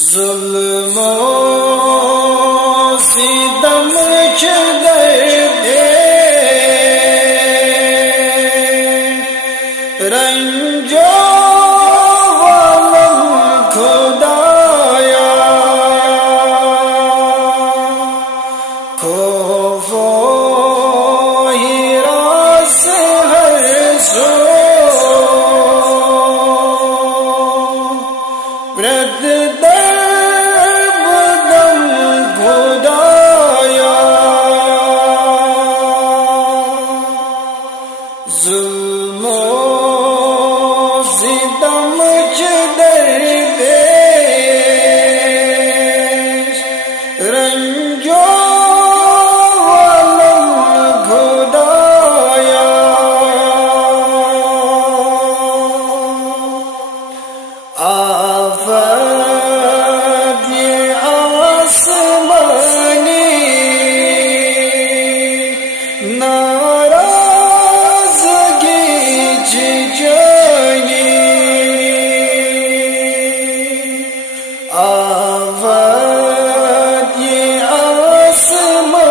जुल्मो सितम के दर्दे रंजो वालम खुदाया खौफो हिरास हर सो जुल्मो सितम के दरपेश रंजो वालम खुदाया आफत ये आसमानी आफत ये आसमानी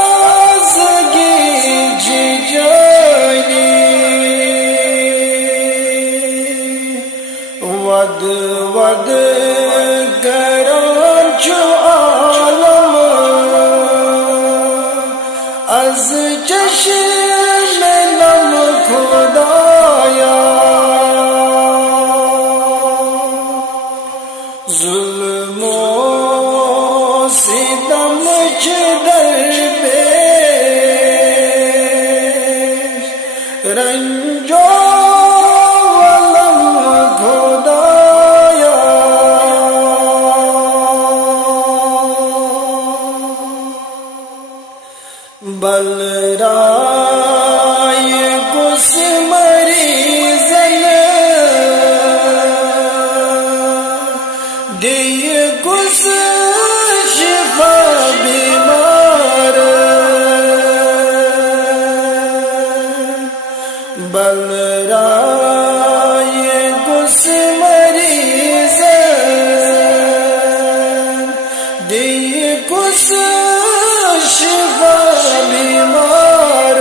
नाराज़गी जिजानी वद वद करां जो आलम अज़ चश्म नम खुदाया जुल्मो सितम के दरपेश रंजो वालम खुदाया बलराय गुस मरीज़न दिय गुस शिफा बीमार बलराय गुस मरीज़न दिय गुस शिफा बीमार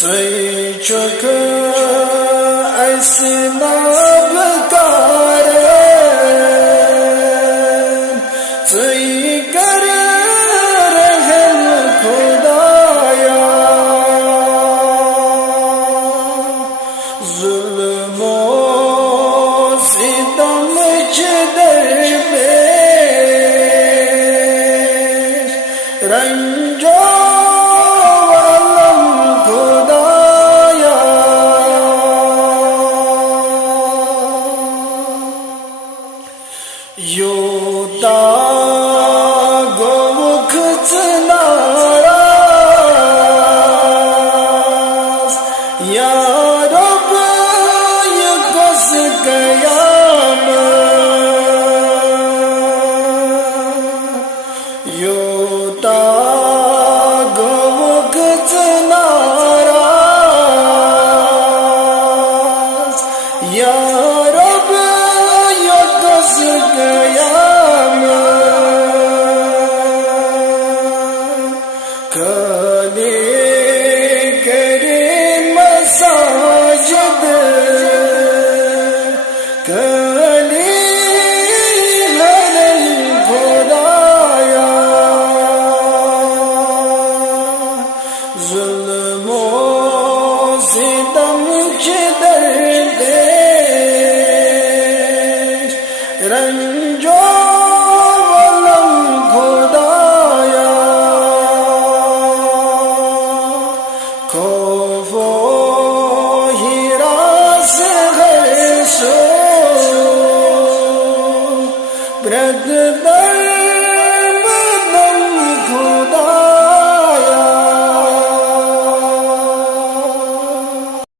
सही चुक असनाब का